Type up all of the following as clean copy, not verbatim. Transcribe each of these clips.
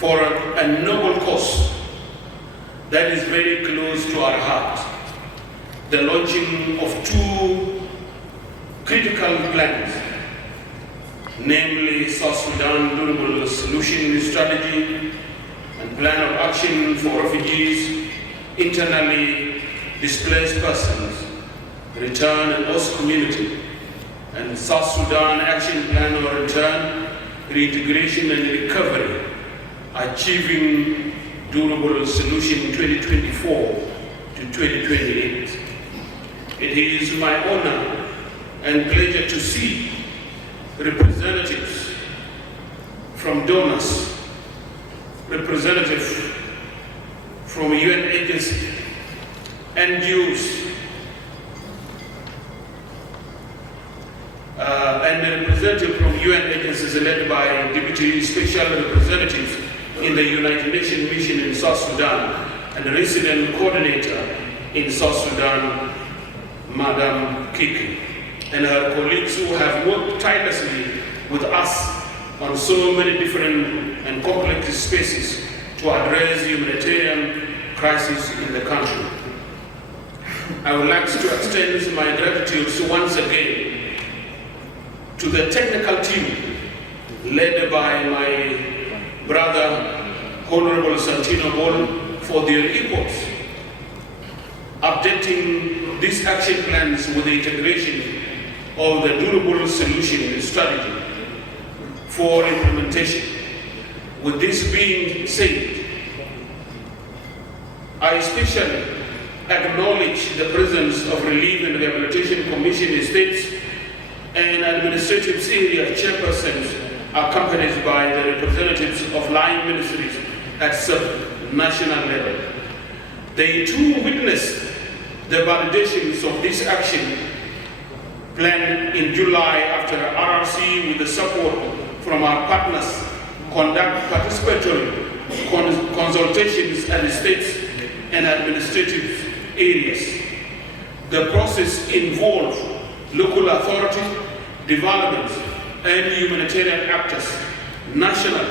for a noble cause that is very close to our heart, the launching of two critical plans, namely South Sudan Durable Solution Strategy and Plan of Action for Refugees, Internally Displaced Persons, Return and Host Community, and South Sudan Action Plan on Return, Reintegration and Recovery, Achieving Durable Solution 2024 to 2028. It is my honor and pleasure to see representatives from donors, representatives from UN agencies, NGOs, and a representative from UN agencies led by Deputy Special Representatives in the United Nations Mission in South Sudan and the Resident Coordinator in South Sudan, Madam Kiki, and her colleagues who have worked tirelessly with us on so many different and complex spaces to address the humanitarian crisis in the country. I would like to extend my gratitude once again to the technical team led by my brother, Honorable Santino Bol, for their efforts, updating these action plans with the integration of the Durable Solution Strategy for implementation. With this being said, I especially acknowledge the presence of Relief and Rehabilitation Commission states and administrative area chairpersons accompanied by the representatives of line ministries at sub-national level. They too witnessed the validations of this action plan in July after RRC, with the support from our partners, conduct participatory consultations at the states and administrative areas. The process involved local authority, development, and humanitarian actors, national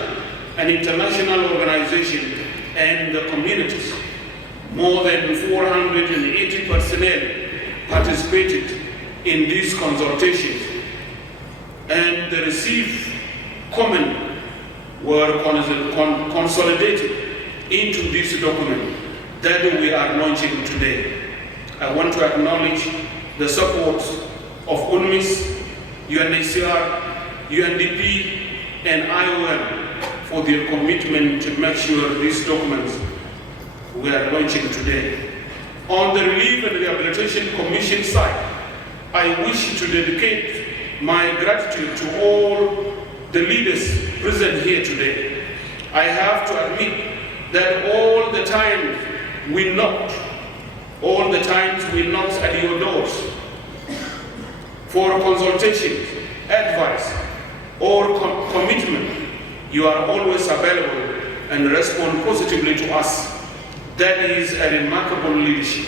and international organizations, and the communities. More than 480 personnel participated in these consultations, and the received comments were consolidated into this document that we are launching today. I want to acknowledge the support of UNMIS, UNHCR, UNDP, and IOM for their commitment to make sure these documents we are launching today. On the Relief and Rehabilitation Commission side, I wish to dedicate my gratitude to all the leaders present here today. I have to admit that all the times we knocked at your doors for consultation, advice, or commitment, you are always available and respond positively to us. That is a remarkable leadership.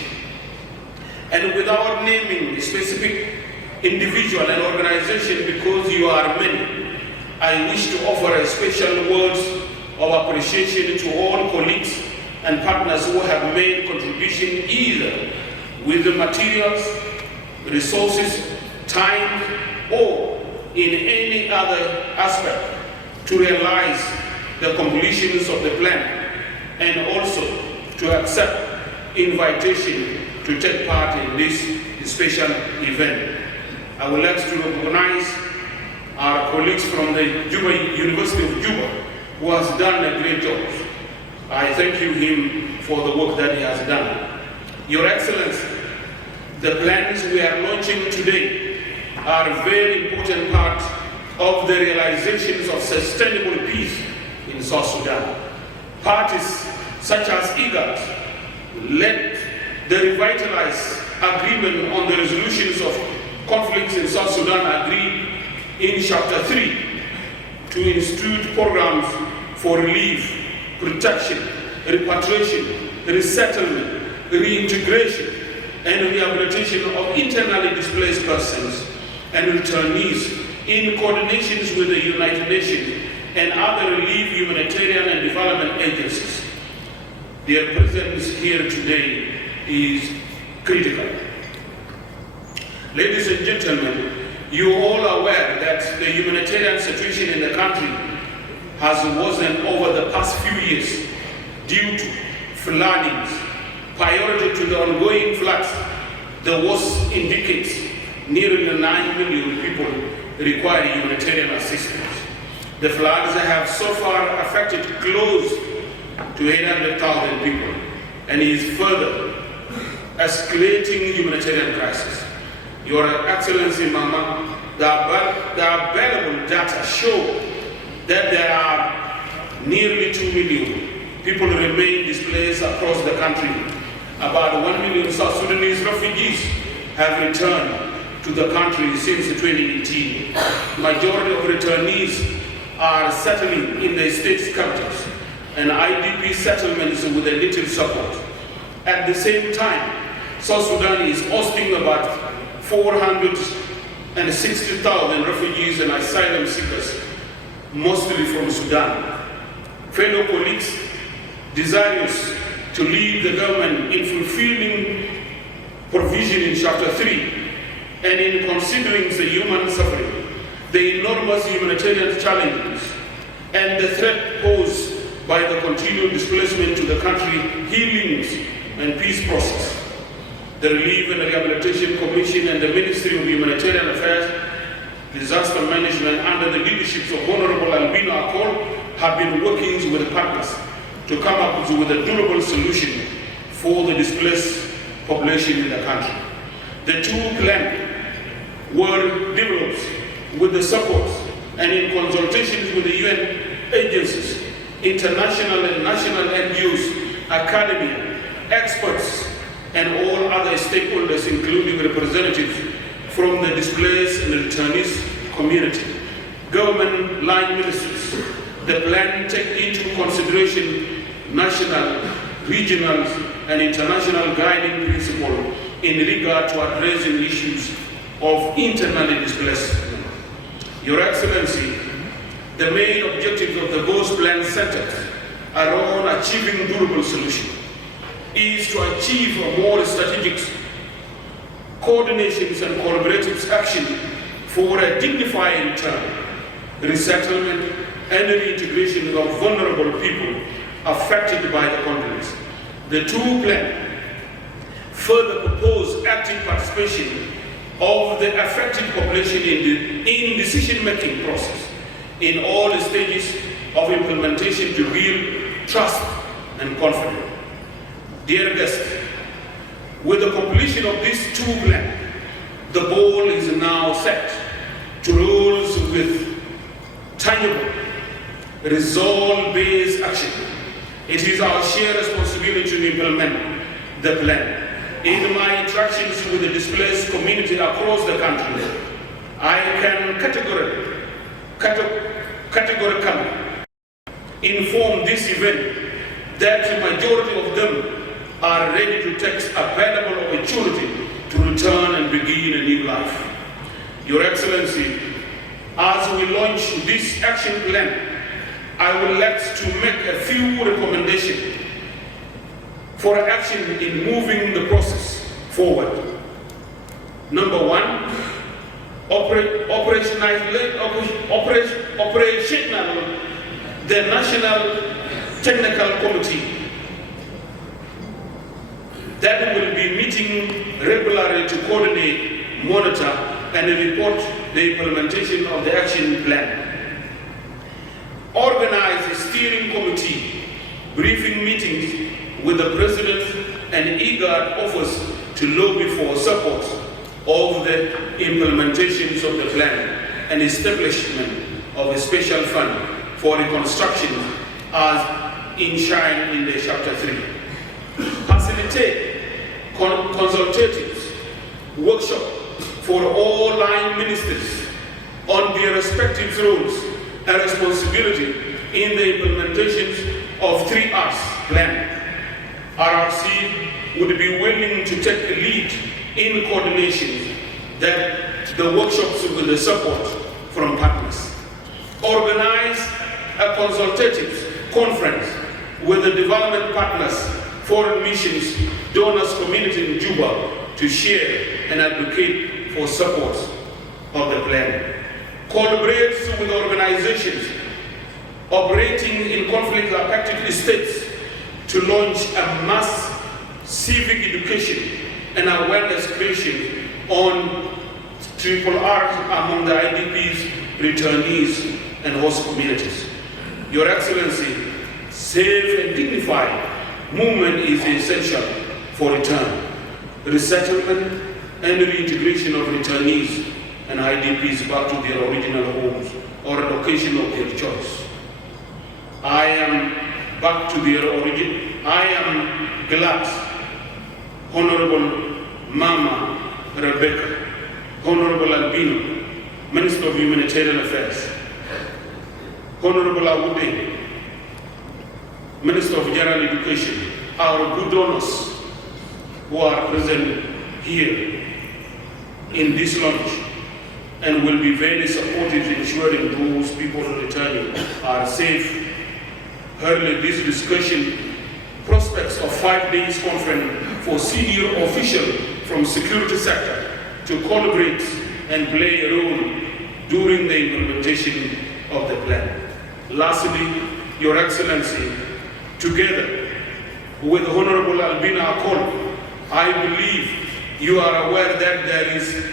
And without naming a specific individual and organization, because you are many, I wish to offer a special words of appreciation to all colleagues and partners who have made contribution either with the materials, resources, time, or in any other aspect to realize the completions of the plan, and also to accept invitation to take part in this special event. I would like to recognize our colleagues from the University of Juba, who has done a great job. I thank him for the work that he has done. Your Excellency, the plans we are launching today are a very important part of the realizations of sustainable peace in South Sudan. Parties such as IGAD led the revitalized agreement on the resolutions of conflicts in South Sudan, agreed in Chapter 3 to institute programs for relief, protection, repatriation, resettlement, reintegration, and rehabilitation of internally displaced persons and returnees in coordination with the United Nations and other relief, humanitarian, and development Their presence here today is critical. Ladies and gentlemen, you all are aware that the humanitarian situation in the country has worsened over the past few years due to floodings. Priority to the ongoing floods, the worst in decades, nearly 9 million people require humanitarian assistance. The floods have so far affected close to 800,000 people and is further escalating humanitarian crisis. Your Excellency, Mama, the available data show that there are nearly 2 million people remain displaced across the country. About 1 million South Sudanese refugees have returned to the country since 2018. Majority of returnees are settling in the state's capitals and IDP settlements with a little support. At the same time, South Sudan is hosting about 460,000 refugees and asylum seekers, mostly from Sudan. Fellow colleagues, desirous to lead the government in fulfilling provision in Chapter 3 and in considering the human suffering, the enormous humanitarian challenges, and the threat posed by the continued displacement to the country, healings and peace process. The Relief and Rehabilitation Commission and the Ministry of Humanitarian Affairs, Disaster Management under the leadership of Honorable Albino Akol have been working with partners to come up with a durable solution for the displaced population in the country. The two plans were developed with the support and in consultations with the UN agencies, international and national NGOs, academia, experts, and all other stakeholders, including representatives from the displaced and returnees community. Government line ministers, the plan takes into consideration national, regional, and international guiding principles in regard to addressing issues of internally displaced. Your Excellency, the main objectives of the GOES plan centered around achieving durable solution is to achieve a more strategic coordinations and collaborative action for a dignified return, resettlement, and reintegration of vulnerable people affected by the conflicts. The two plans further propose active participation of the affected population in decision-making process in all stages of implementation to build trust and confidence. Dear guests, with the completion of these two plans, the ball is now set to roll with tangible, result-based action. It is our shared responsibility to implement the plan. In my interactions with the displaced community across the country, I can categorically inform this event that the majority of them are ready to take available opportunity to return and begin a new life. Your Excellency, as we launch this action plan, I would like to make a few recommendations for action in moving the process forward. Number one, operational the National Technical Committee that will be meeting regularly to coordinate, monitor, and report the implementation of the action plan. Organize a steering committee, briefing meetings with the President and IGAD office to lobby for support of the implementations of the plan and establishment of a special fund for reconstruction as enshrined in the Chapter 3. Facilitate consultatives workshop for all line ministers on their respective roles and responsibility in the implementations of 3Rs plan. RRC would be willing to take a lead in coordination that the workshops with the support from partners. Organize a consultative conference with the development partners, foreign missions, donors, community in Juba to share and advocate for support of the plan. Collaborates with organizations operating in conflict-affected states to launch a mass civic education and awareness creation on RR among the IDPs, returnees, and host communities. Your Excellency, safe and dignified movement is essential for return, resettlement, and reintegration of returnees and IDPs back to their original homes or a location of their choice. I am glad, Honorable Mama Rebecca, Honorable Albino, Minister of Humanitarian Affairs, Honorable Awude, Minister of General Education, our good donors who are present here in this launch and will be very supportive in ensuring those people returning are safe. Early this discussion prospects of 5 days conference for senior officials from security sector to collaborate and play a role during the implementation of the plan. Lastly, Your Excellency, together with Honorable Albina Akol, I believe you are aware that there is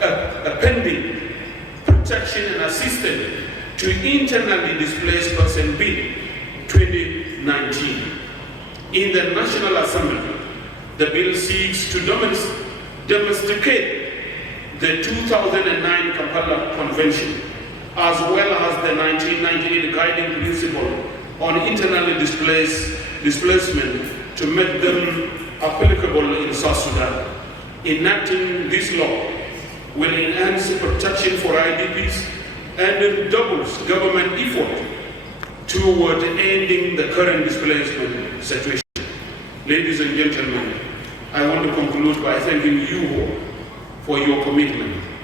a pending protection and assistance to internally displaced person bill 2019. In the National Assembly, the bill seeks to domesticate the 2009 Kampala Convention, as well as the 1998 Guiding Principle on internally displacement to make them applicable in South Sudan. Enacting this law will enhance protection for IDPs and doubles government effort toward ending the current displacement situation. Ladies and gentlemen, I want to conclude by thanking you all for your commitment